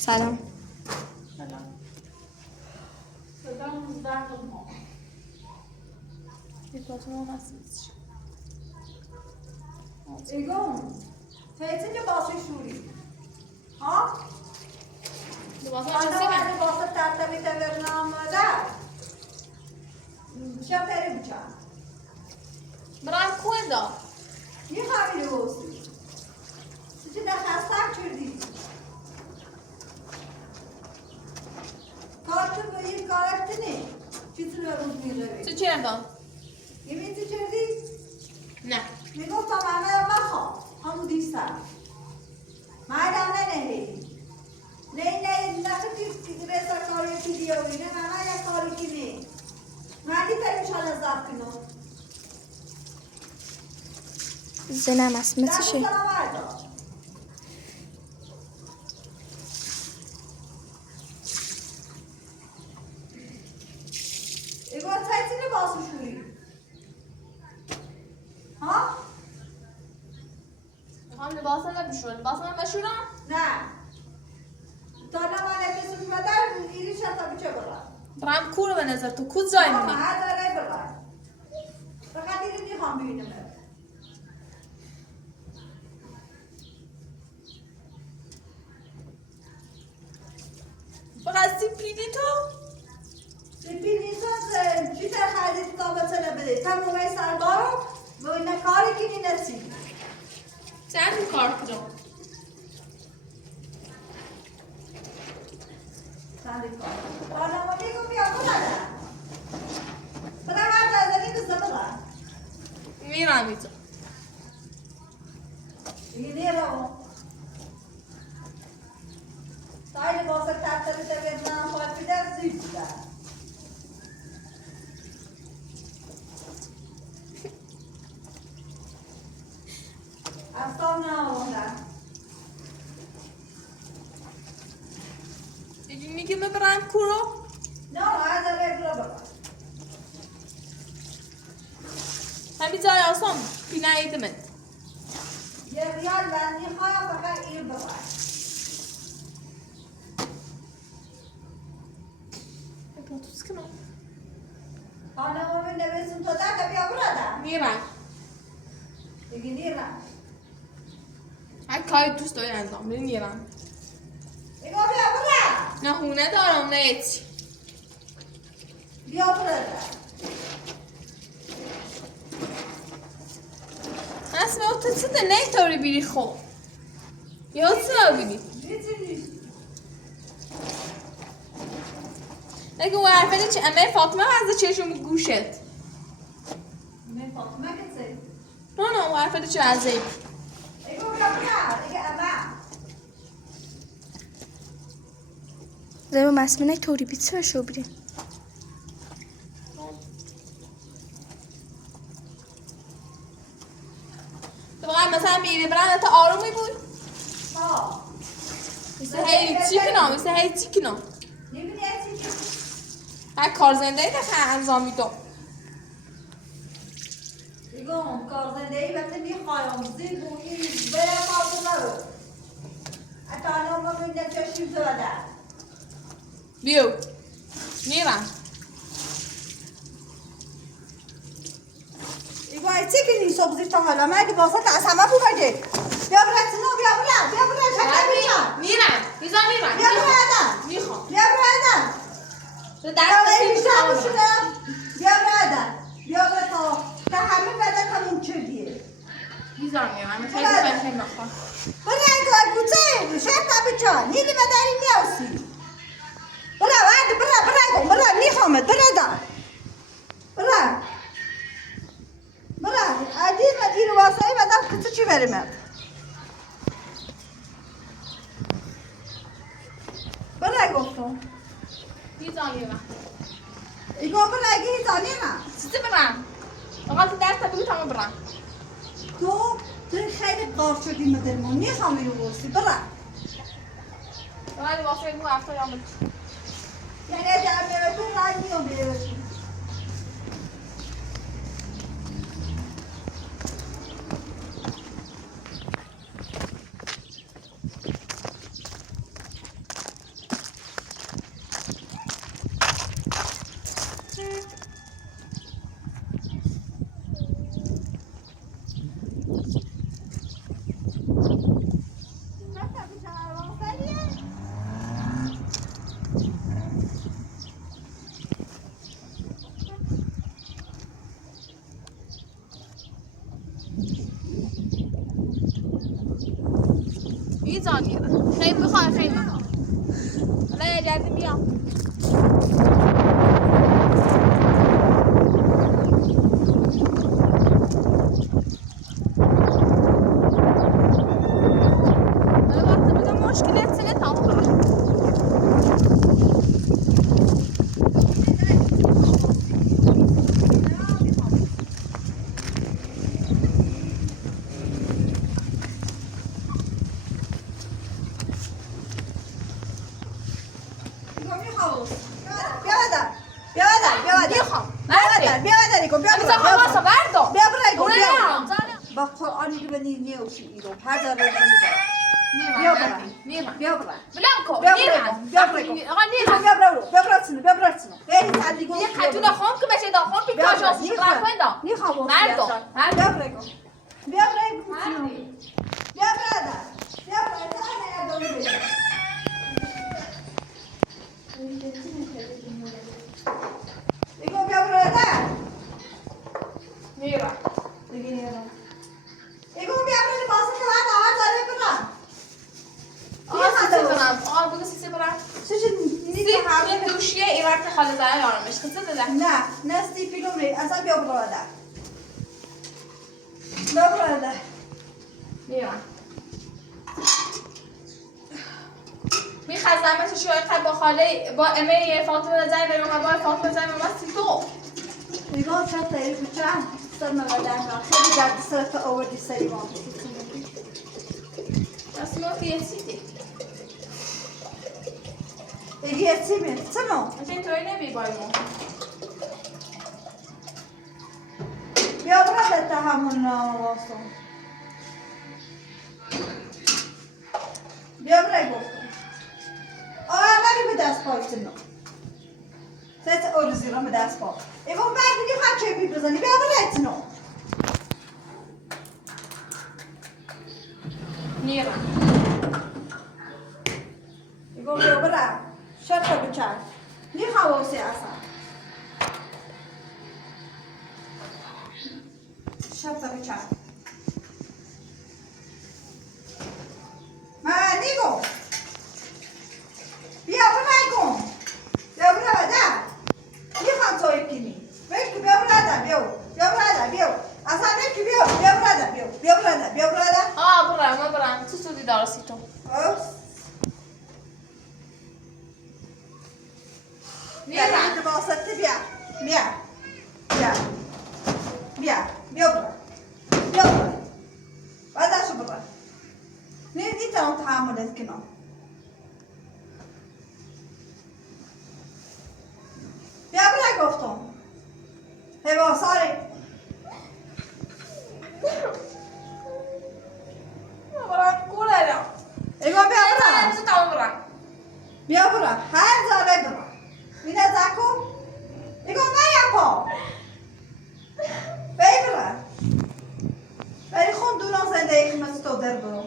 سلام. سلام. صدام زنگ ما. دیپاتون هست. ایگون تیتی لباس شوری ها؟ لباس خانه لباس ترتمی تورنام در شب پری بچن برام کوه یه خواهی لباسی چی در خستم کردی کارتون به این کارت نه چیزی رو روز میروی چه کردم؟ یه میتی کردی؟ نه میگفتم همه بخواه همون دیستم مردم ننهی نه خیلی رسا کاری که دیوی نه همه یک کاری که نه مردی تریمشان از دفت کنم زنم است مثل دست چه؟ سلام عرضا ایگو تایتی لباسو شوری ها؟ میخوام لباس نبشون لباس من بشونم؟ نه تا نمانه کسی بدر ایری شتا بچه برن برام کوه رو به نظر تو کود جای نه میبینی؟ هر داره برن فقط ایری میخوام ببینم فقط سیپیدی تو؟ سپی نیستن چی تر خریدی تا بسنه بده تمومه سربارو و این کاری که نسی چند این کار کنم؟ چندی کار بانما میگو بیا بودن بدم هر دازنی دوست بدن میرم اینجا دیگه نیرو تای لباس ترتبی ویتنام خواهد بیدر زیب بودن افتام نه آوندن دیگه میگه ببرم کوه رو؟ نه هر داره برو ببر همین جای آسان بینه ایدمت یه ریال من میخوایم فقط این ببر پاتوس کنم خانه من نویسون تو در بیا برادر میرم دیگه نیرم هر کاری دوست داری انجام بده میرم بیا برادر نه هونه دارم نه هیچی بیا برادر اسم او تو چه نه طوری بیری خوب یا چه بیری هیچی نیست نگه او حرفه چه امه فاطمه از چشم گوشت من فاطمه کسی نه او حرفه چه از ای ایگو بیا برادر دیگه اما زبا مسمینه طوری بیت شو بیری تو واقعا مثلا بیری برند تا آرومی بود ها مثل هی چی کنم مثل هی چی کنم نمیدی هیچی هر کار زنده ای دخواه انجام میدم ایگو کار زنده ای وقتی میخوایم زیر و این برم آبو رو حتی آنها ما بینده چشیم تو بدر بیو میرم ایگو ایچی که نیست بزیر تا حالا من اگه واسط از همه بو بگه بیا براتنو بیا برات شکر میچن میرم بیزا میرم بیا برادر میخوام بیا برادر تو بیا برادر بیا برادر تا همه بدن همون چردیه بیزا میرم خیلی خیلی نخوام برای گوچه شاید بچه نیلی مداری میاسی برای میخوامد برادر برای عدیل رو واسه بدن کسی چی بریم برای گفتم بیزا میرم ایگو برای هیزانی نه چیزی برم آقا تو درست بگو تمام برم تو خیلی قاف شدی مدرمون میخوام رو بورسی برای ولی واسه مو هفته یا مچ یعنی اگر براتون رای میام براتون ایزان میره خیلی بخواه حالا یه جردی بیام با قرآنی رو بنی نیوشی ایرو هر جا رو نیرم بیا برای بلم کن بیا نیرم بیا یه خطون خام که بشه دا خام بی کاش آسیش برای کندا نیرم بگو سیسی برم یه دوشیه ایورت خاله زنه یارمش خیصه داده نه نستی پیلوم ری اصلا بیا براده میرم میخزم مثل شوی با خاله با امه فاطمه زنی بریم و با فاطمه زنی و سی تو نگاه چه تایی بچم سر مقدم را خیلی درد سرت آوردی سری ما دست ما یه سیدی یه سیمه چنو این توی نمی بایمو بیا براده تا همون واسون بیا برای گفتم ولی به دست پای چنو سیت اروزی را به دست پا ایگون بگیدی خواهد چه بید بزنی بیا برای چنو نیرم ایگون بیا برای شرطه بچر نیخواه واسی اصلا شرطه بچر نیگو بیا برای گم بیا برای ده نیخواه توی کنی بیا برای ده اصلا نکی بیا برای ده برم تو سودی دارسی تو نیرم تو باسته بیا برای بعدشو برای نیتونم تحملت کنم بیا برای گفتم هوا ساری برم کوله را ایگو بیا برای هر زاره برای اینه زکو ایگو پا بی برای خون دونم زندگی مثل تو در برو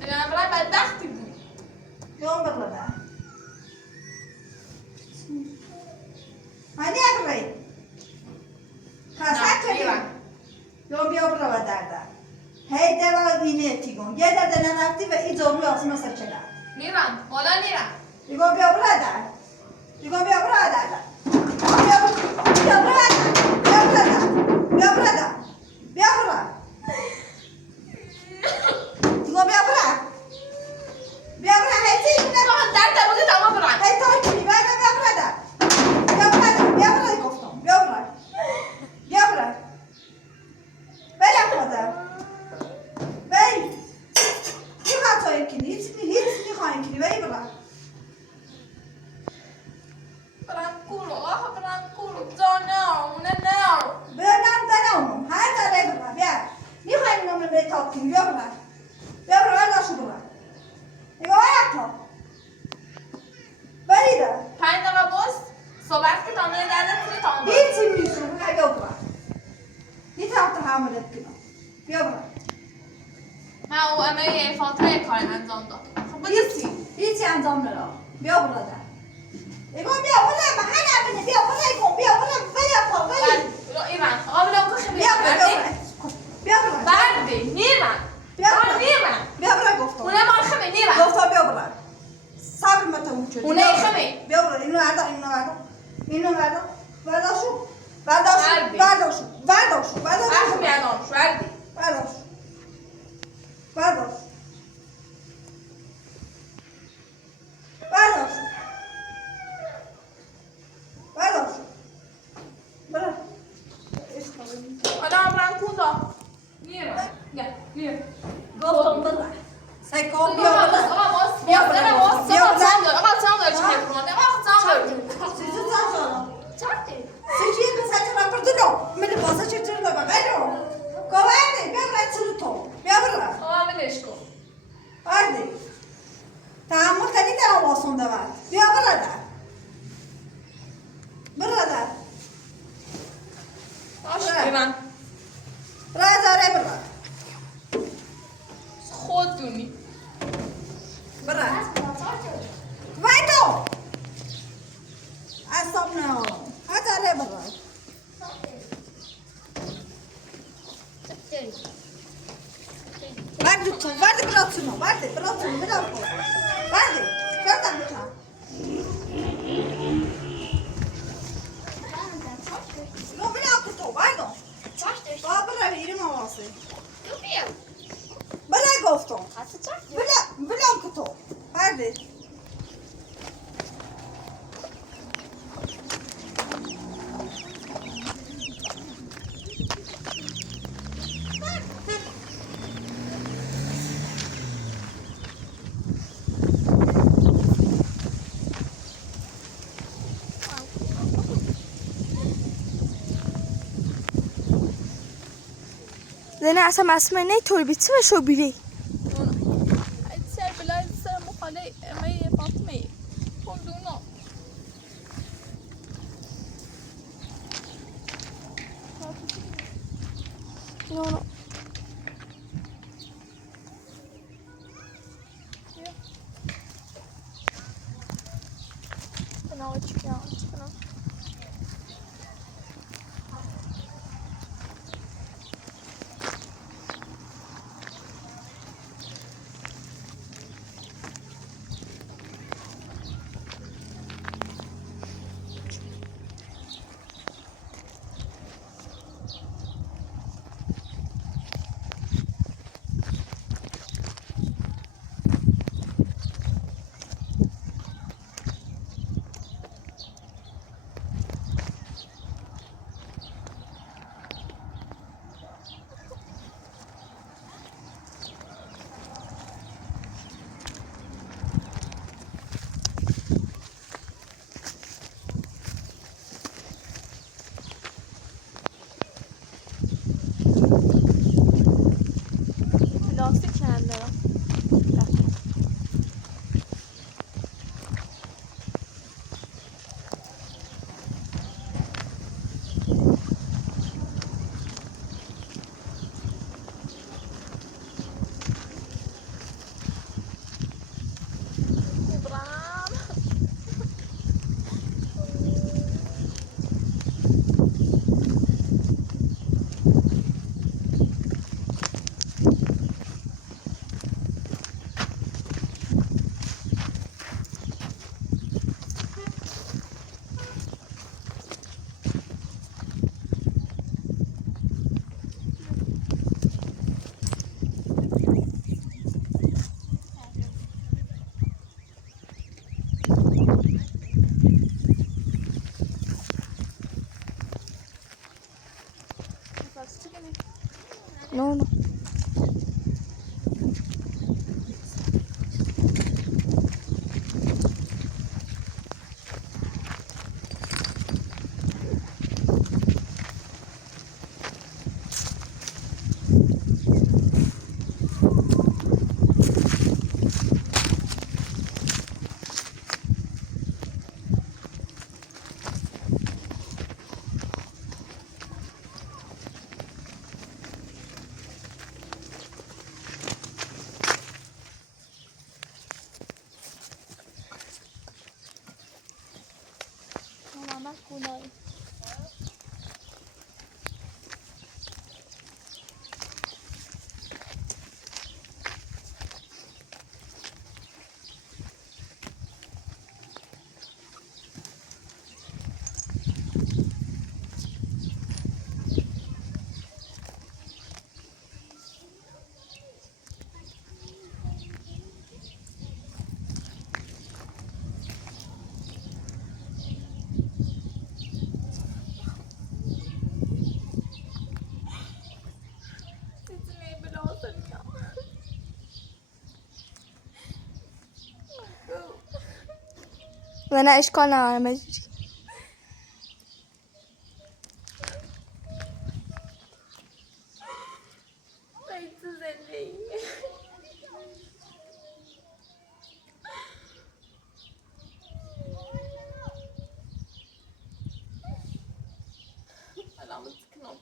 برم بدبختی بود یون برای هنی برای خواست کنی یون بیا برای درده هی دوا اینه تیگون یه درده نرفتی و ای جمعی آسما سر چگه نیرم حالا نیرم ایگو بیا برای درده بیا برا صبر ما تموم شد اونه خمی بیا برا اینو عدا برداشو برداشو اخمی انام شوردی برداش برا آدم برن کندا نیه نیه گفتم برا سیکا بیا آقا برا آقا سلام داری چه میکنه آقا سلام داری سیزی زن سیزی بسیار راپردونو من بازه چطور نباگیرو کوهی بیا برا چلو تو بیا برا آقا ولش کن هردی تحمل کنی که آوازون دارد بیا برادر باشه من برادر خود دونی وای تو اصاب نه هزاره براد Verdi tu, verdi bıraksın, verdi gördün mü sen? No, bırak tu, verdi. Bırak verim havası. Bırak gofto. Bırak tu, verdi. زنه اصلا مسمه نه طور بیتسی و شو بیری سر بلای سر مخاله امی فاطمه کندونا نه نه Genau, ja, genau. و نه اشکال نداره مجری. تو زندگی الان بتکنم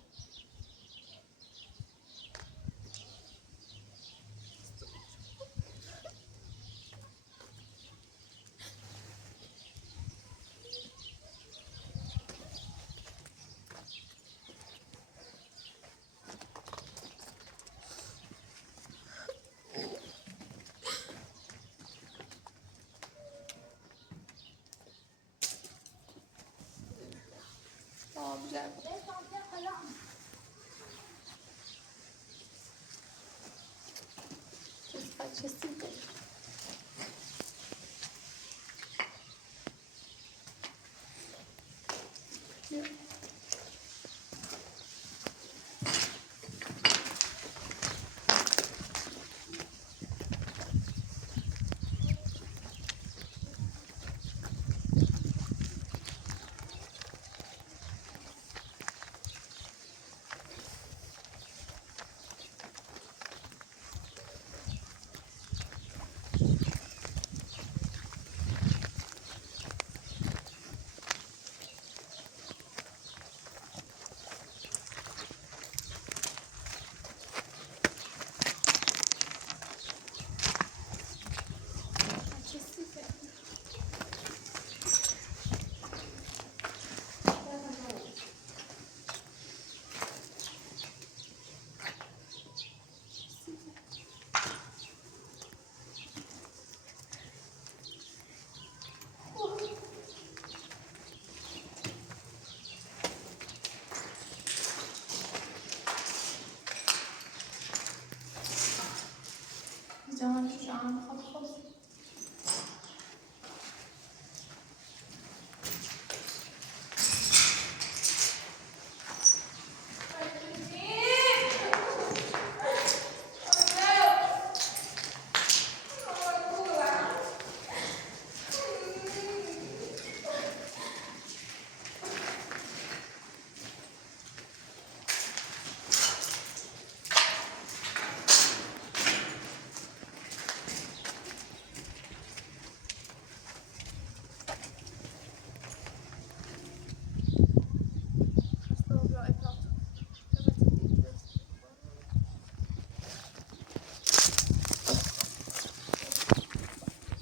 جان خب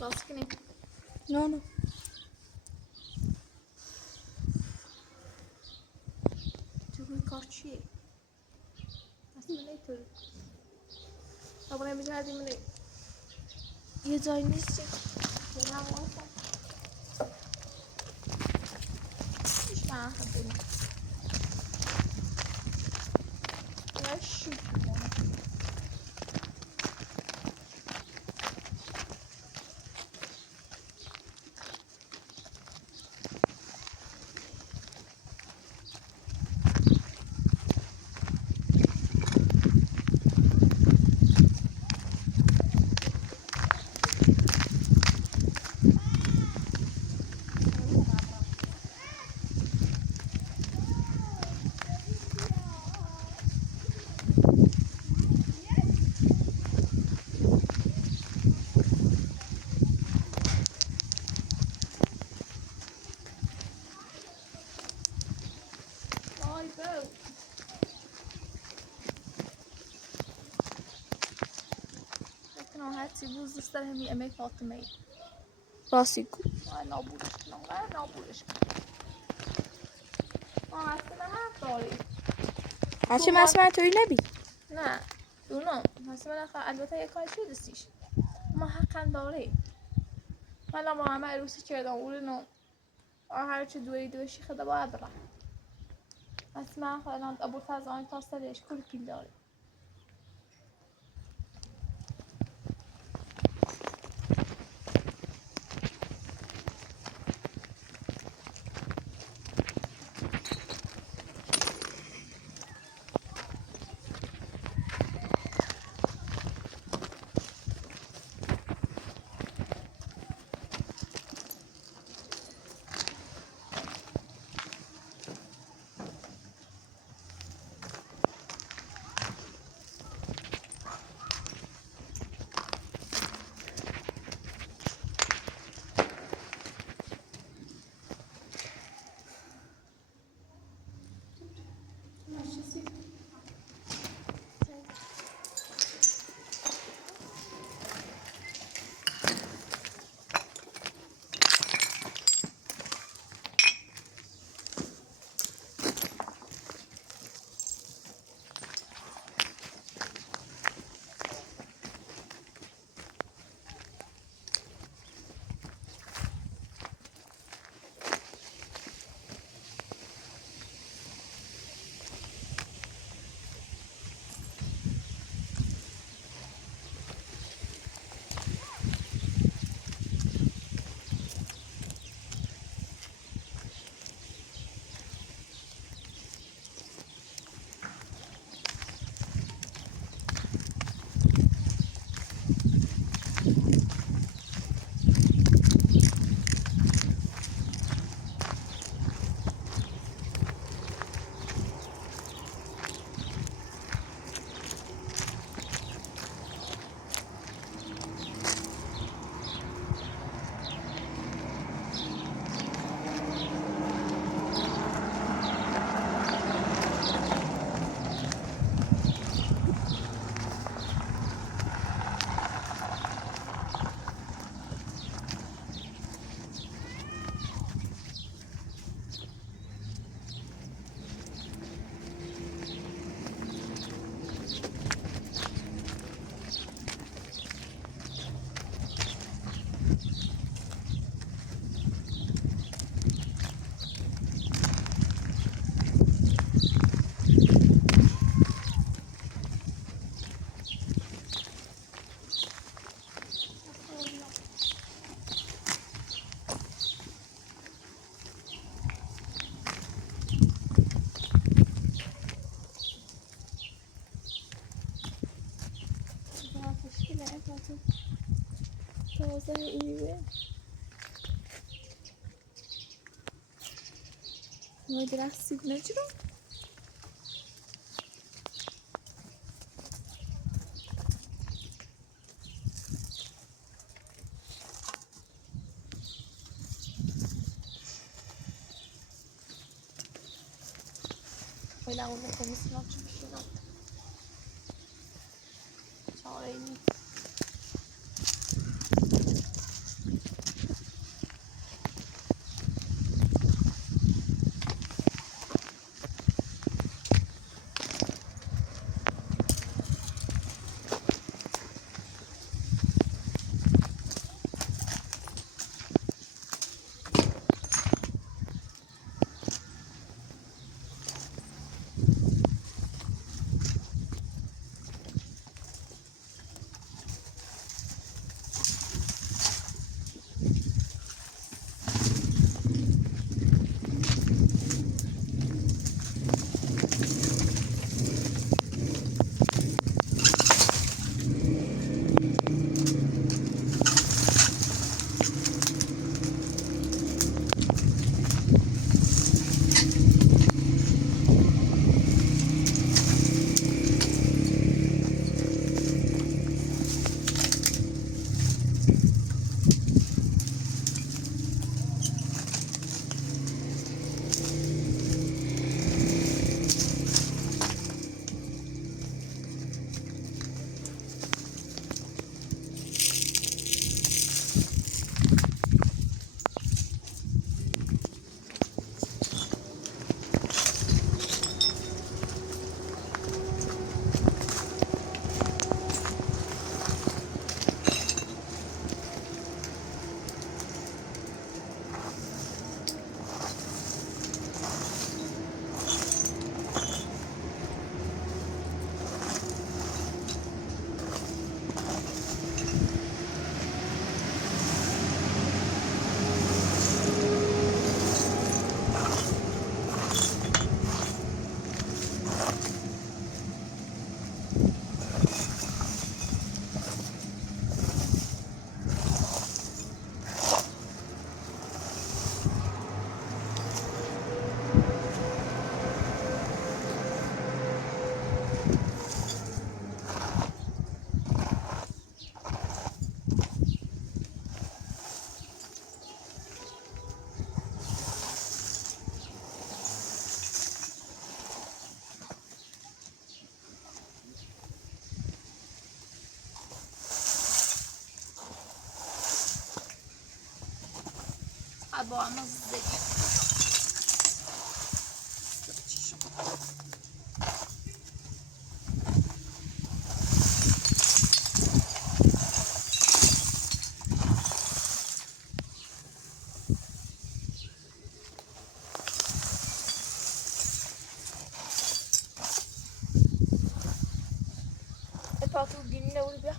Lasken niet. No. روی کار چیه؟ اصلا نمیتونی abone می‌کردیم یه جایی نیستی یه نمازم هیچ محبه نشو هرچی روز دوست داره همین امه فاطمه ای راستی گو نابودش کنم نابودش کنم اصلا حق داری هرچی مسمر توی نبی نه دونم مثلا البته یک کاری شده سیش ما حقا داره حالا ما همه عروسی کردم اولینو هرچی دوری دوشی خدا باید را مثلا خیلی ابو فضایی تا سرش کل پیل داره تازه ایوه ما درخت سیب نجرم ولا والله كمسنا تشوفينا شعريني أبو مزق الباطو الجنينة والبيع